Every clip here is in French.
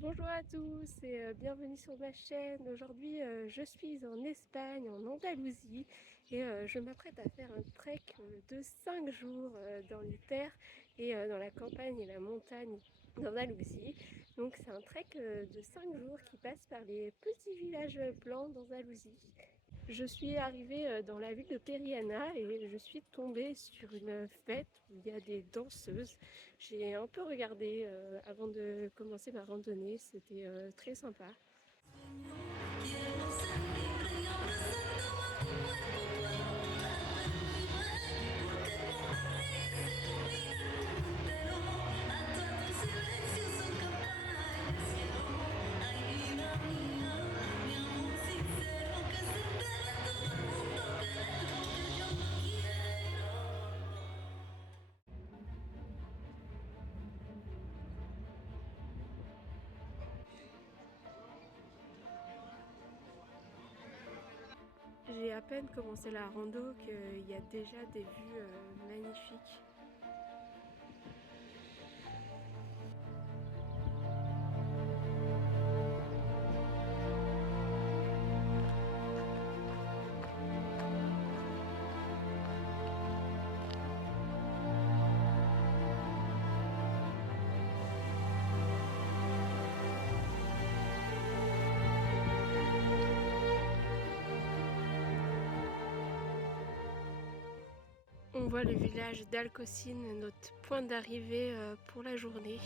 Bonjour à tous et bienvenue sur ma chaîne. Aujourd'hui, je suis en Espagne, en Andalousie et je m'apprête à faire un trek de 5 jours dans les terres et dans la campagne et la montagne d'Andalousie. Donc c'est un trek de 5 jours qui passe par les petits villages blancs d'Andalousie. Je suis arrivée dans la ville de Periana et je suis tombée sur une fête où il y a des danseuses. J'ai un peu regardé avant de commencer ma randonnée, c'était très sympa. Quiero sentir y abrazando a tu cuerpo puedo poder vivir porque con la risa ilumina el mundo entero hasta tu silencio son campanas del cielo ay vida mía mi amor sincero que se entere todo el mundo que eres lo que yo quiero. J'ai à peine commencé la rando qu'il y a déjà des vues magnifiques. On voit le village d'Alcosine, notre point d'arrivée pour la journée.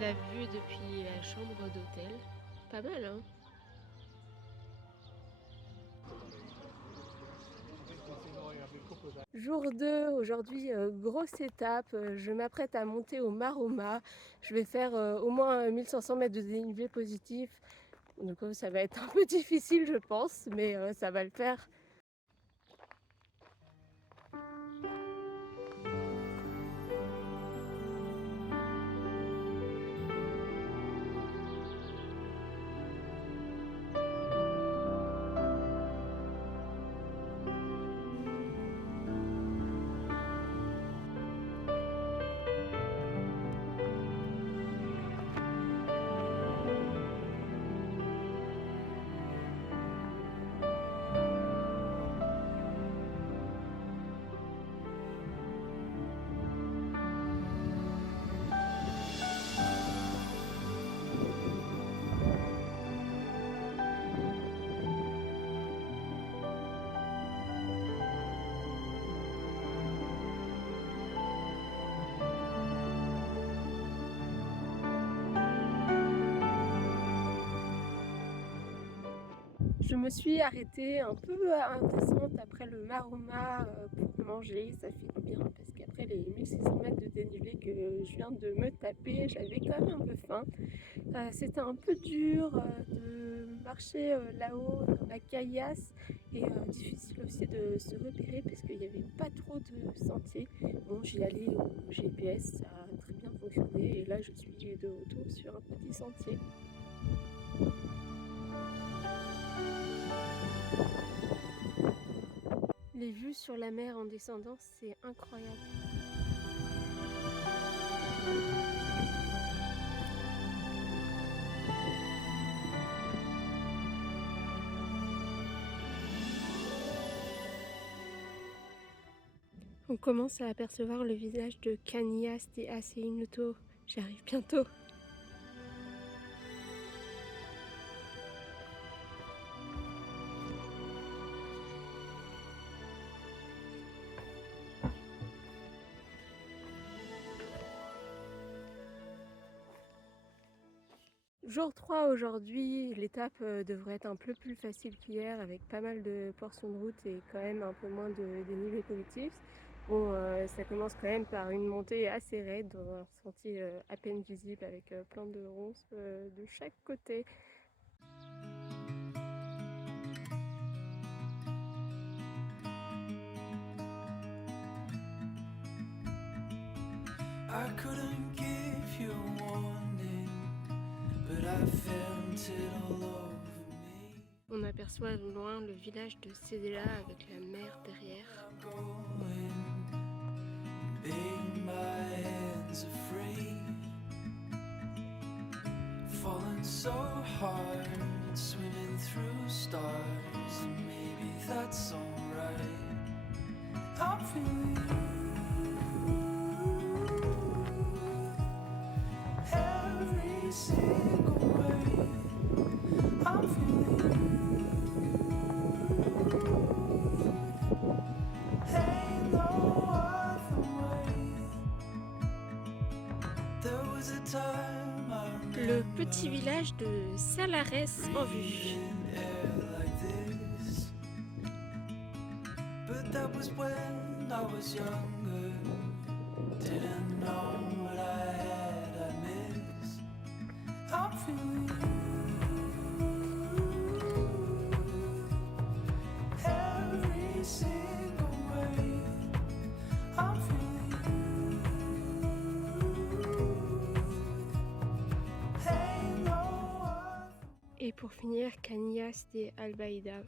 La vue depuis la chambre d'hôtel, pas mal hein. Jour 2, aujourd'hui grosse étape, je m'apprête à monter au Maroma. Je vais faire au moins 1500 mètres de dénivelé positif. Donc ça va être un peu difficile je pense, mais ça va le faire. Je me suis arrêtée un peu en descente après le Maroma pour manger, ça fait bien parce qu'après les 1600 mètres de dénivelé que je viens de me taper, j'avais quand même un peu faim. C'était un peu dur de marcher là-haut dans la caillasse et difficile aussi de se repérer parce qu'il n'y avait pas trop de sentiers. Bon, j'y allais au GPS, ça a très bien fonctionné et là je suis de retour sur un petit sentier. Les vues sur la mer en descendant, c'est incroyable. On commence à apercevoir le visage de Cañas de Aceinuto. J'arrive bientôt. Jour 3 aujourd'hui, l'étape devrait être un peu plus facile qu'hier avec pas mal de portions de route et quand même un peu moins de dénivelé positif. Bon, ça commence quand même par une montée assez raide dans un sentier à peine visible avec plein de ronces de chaque côté. I couldn't give you a warning, but I felt it all over me. On aperçoit au loin le village de Cédella avec la mer derrière. I'm going, being my hands are free, falling so hard, swimming through stars, and maybe that's alright. I'm feeling every single way. I'm feeling ain't no other way. There was a time I Le petit village de Salares en vue. in air like this, but that was when I was younger. Didn't know what I had I missed. I'm feeling every single way. I'm feeling ain't no other. Et pour finir, Canillas de Albaida.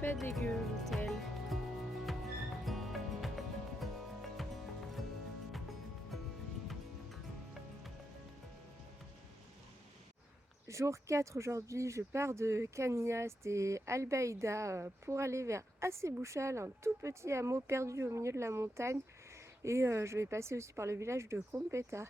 Pas dégueu l'hôtel. Jour 4 aujourd'hui, je pars de Canillas de Albaida pour aller vers Acebouchal, un tout petit hameau perdu au milieu de la montagne. Et je vais passer aussi par le village de Competa.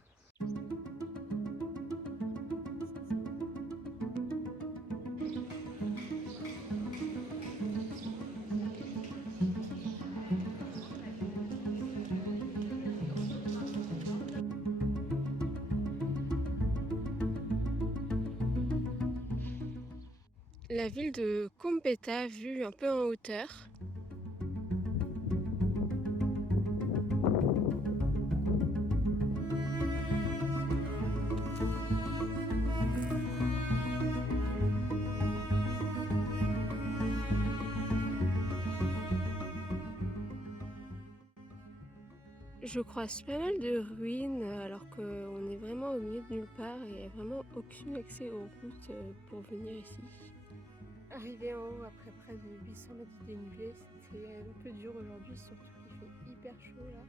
La ville de Competa vue un peu en hauteur. Je croise pas mal de ruines alors qu'on est vraiment au milieu de nulle part et il n'y a vraiment aucun accès aux routes pour venir ici. Arrivé en haut après près de 800 mètres de dénivelé, c'était un peu dur aujourd'hui, surtout qu'il fait hyper chaud là.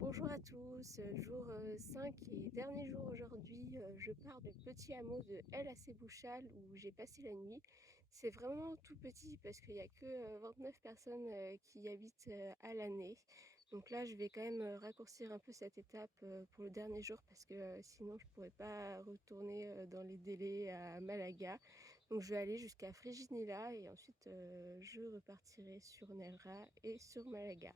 Bonjour à tous, jour 5 et dernier jour aujourd'hui, je pars du petit hameau de El Acebouchal où j'ai passé la nuit. C'est vraiment tout petit parce qu'il n'y a que 29 personnes qui y habitent à l'année. Donc là je vais quand même raccourcir un peu cette étape pour le dernier jour parce que sinon je ne pourrais pas retourner dans les délais à Malaga. Donc je vais aller jusqu'à Friginilla et ensuite je repartirai sur Nerra et sur Malaga.